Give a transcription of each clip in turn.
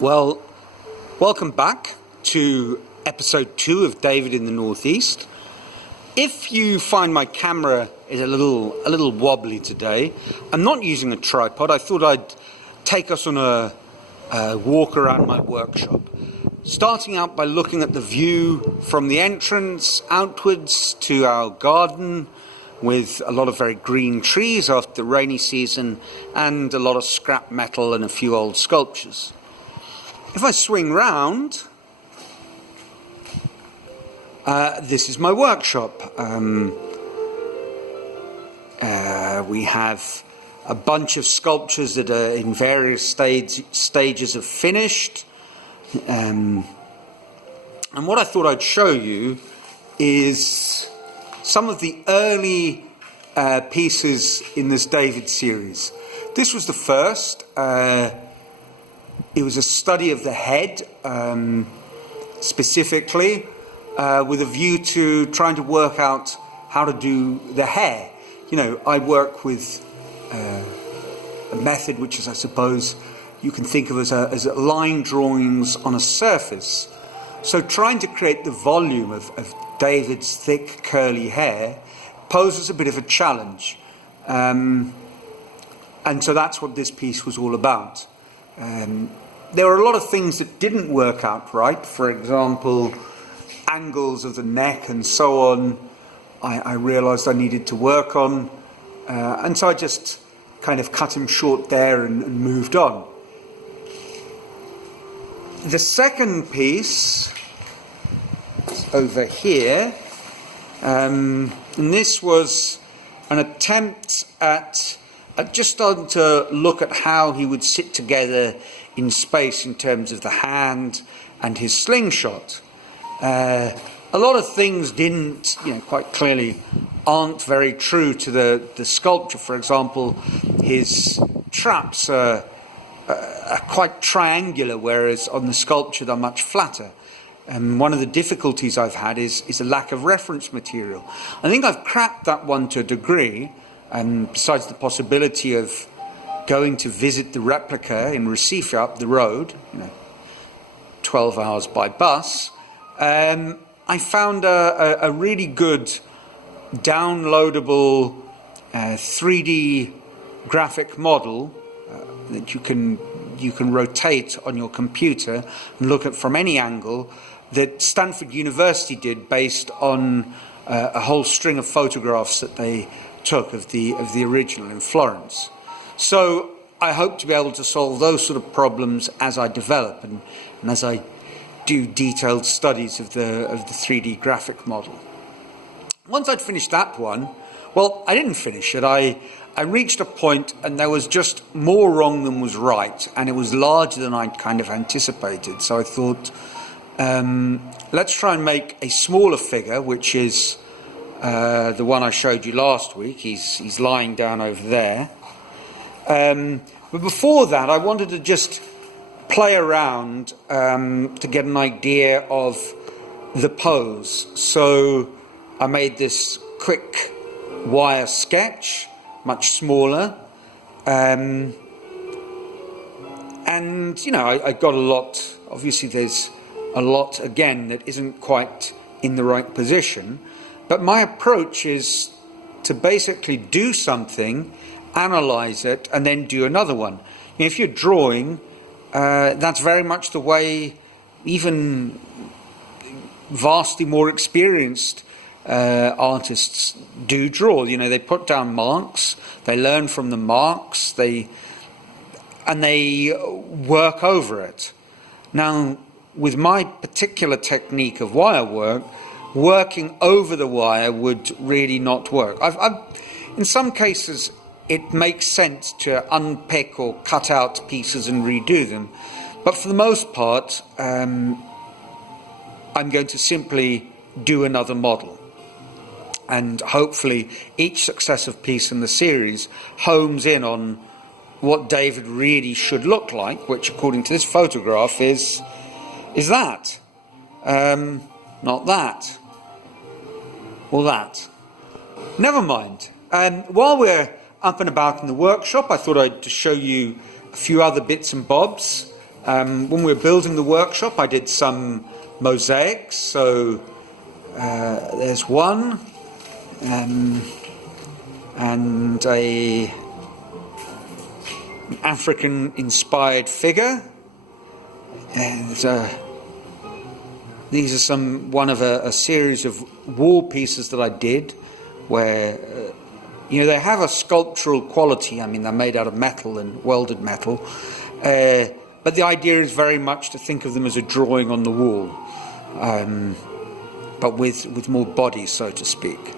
Well, welcome back to episode 2 of David in the Northeast. If you find my camera is a little wobbly today, I'm not using a tripod. I thought I'd take us on a walk around my workshop, starting out by looking at the view from the entrance outwards to our garden with a lot of very green trees after the rainy season and a lot of scrap metal and a few old sculptures. If I swing round, this is my workshop. We have a bunch of sculptures that are in various stages of finished. And what I thought I'd show you is some of the early pieces in this David series. This was the first. It was a study of the head, specifically, with a view to trying to work out how to do the hair. You know, I work with a method which is, I suppose, you can think of as line drawings on a surface. So trying to create the volume of David's thick, curly hair poses a bit of a challenge. And so that's what this piece was all about. There were a lot of things that didn't work out right. For example, angles of the neck and so on, I realized I needed to work on. And so I just kind of cut him short there and moved on. The second piece is over here. And this was an attempt at just starting to look at how he would sit together in space in terms of the hand and his slingshot. A lot of things didn't, quite clearly aren't very true to the sculpture. For example, his traps are quite triangular, whereas on the sculpture they're much flatter. And one of the difficulties I've had is a lack of reference material. I think I've cracked that one to a degree, besides the possibility of going to visit the replica in Recife up the road, 12 hours by bus. I found a really good downloadable 3D graphic model that you can rotate on your computer and look at from any angle that Stanford University did based on a whole string of photographs that they took of the original in Florence. So I hope to be able to solve those sort of problems as I develop and as I do detailed studies of the 3D graphic model. Once I'd finished that one, well, I didn't finish it. I reached a point and there was just more wrong than was right, and it was larger than I'd kind of anticipated. So I thought, let's try and make a smaller figure, which is the one I showed you last week. He's lying down over there. But before that, I wanted to just play around to get an idea of the pose. So I made this quick wire sketch, much smaller. And, I got a lot. Obviously, there's a lot, again, that isn't quite in the right position. But my approach is to basically do something, analyze it, and then do another one. If you're drawing, that's very much the way even vastly more experienced artists do draw. They put down marks, they learn from the marks, and they work over it. Now, with my particular technique of wire work, working over the wire would really not work. In some cases, it makes sense to unpick or cut out pieces and redo them. But for the most part, I'm going to simply do another model. And hopefully each successive piece in the series homes in on what David really should look like, which according to this photograph is that. Not that. Or that. Never mind. While we're up and about in the workshop, I thought I'd just show you a few other bits and bobs. When we were building the workshop, I did some mosaics. So there's one, and an African-inspired figure, and these are one of a series of wall pieces that I did, where they have a sculptural quality. I mean, they're made out of metal and welded metal, but the idea is very much to think of them as a drawing on the wall, but with more body, so to speak.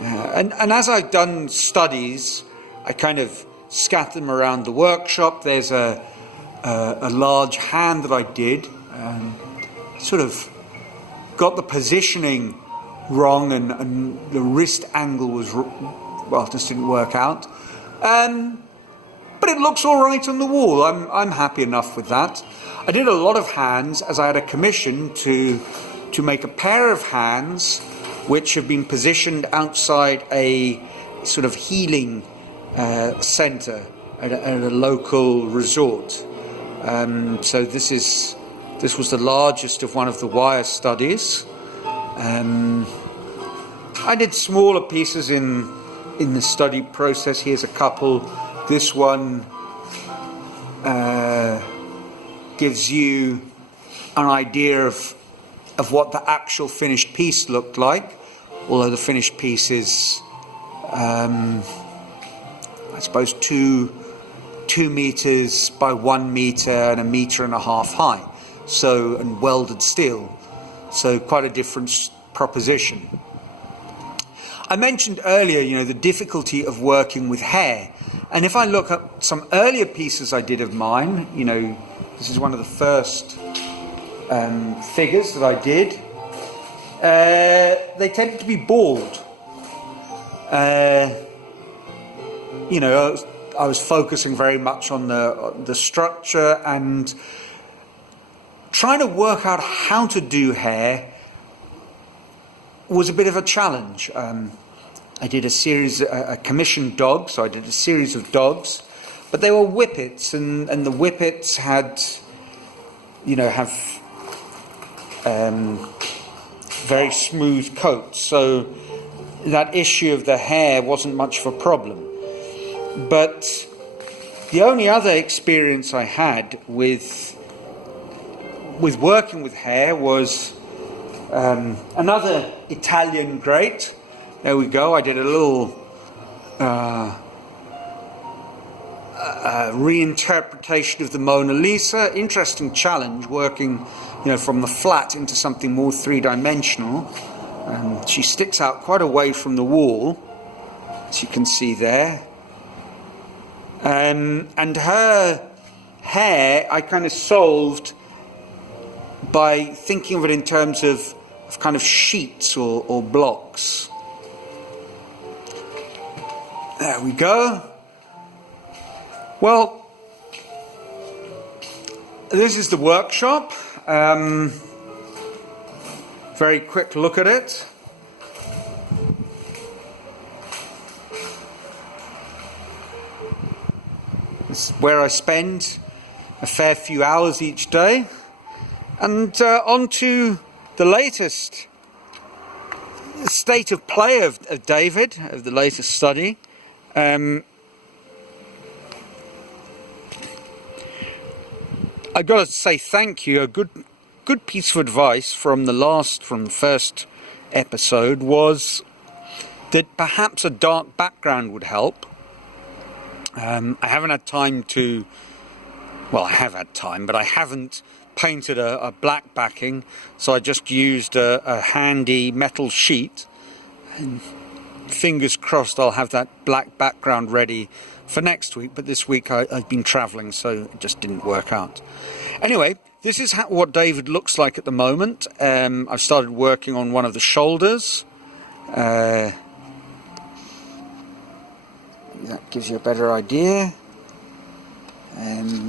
And as I've done studies, I kind of scatter them around the workshop. There's a large hand that I did. Sort of got the positioning wrong, and the wrist angle was, just didn't work out. But it looks all right on the wall. I'm happy enough with that. I did a lot of hands, as I had a commission to make a pair of hands which have been positioned outside a sort of healing centre at a local resort. So this was the largest of one of the wire studies. I did smaller pieces in the study process. Here's a couple. This one gives you an idea of what the actual finished piece looked like, although the finished piece is, I suppose, 2 meters by 1 meter and 1.5 meters high. So, and welded steel. So quite a different proposition. I mentioned earlier, the difficulty of working with hair. And if I look at some earlier pieces I did of mine, this is one of the first figures that I did. They tended to be bald. I was focusing very much on the structure and trying to work out how to do hair was a bit of a challenge. I did a commissioned dog, so I did a series of dogs, but they were whippets, and the whippets have very smooth coats, so that issue of the hair wasn't much of a problem. But the only other experience I had with working with hair was another Italian great. There we go. I did a little reinterpretation of the Mona Lisa. Interesting challenge, working from the flat into something more three-dimensional. She sticks out quite away from the wall, as you can see there. And her hair I kind of solved by thinking of it in terms of kind of sheets or blocks. There we go. Well, this is the workshop. Very quick look at it. This is where I spend a fair few hours each day. And on to the latest state of play of David, of the latest study. I've got to say thank you. A good piece of advice from the first episode was that perhaps a dark background would help. I haven't had time to, well, I have had time, but I haven't painted a black backing, so I just used a handy metal sheet, and fingers crossed I'll have that black background ready for next week, but this week I've been travelling, so it just didn't work out. Anyway, this is what David looks like at the moment. I've started working on one of the shoulders. That gives you a better idea.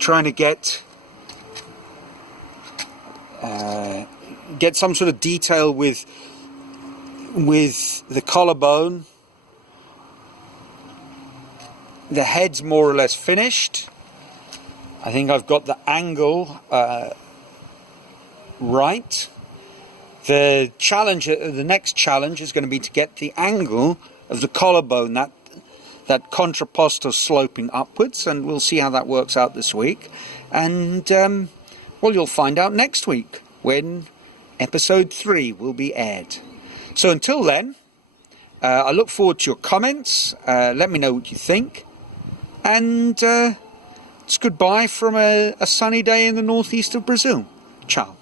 Trying to get some sort of detail with the collarbone. The head's more or less finished. I think I've got the angle right. The challenge, the next challenge is going to be to get the angle of the collarbone, that contrapposto sloping upwards, and we'll see how that works out this week. And well, you'll find out next week when episode 3 will be aired. So until then, I look forward to your comments. Let me know what you think. And it's goodbye from a sunny day in the northeast of Brazil. Ciao.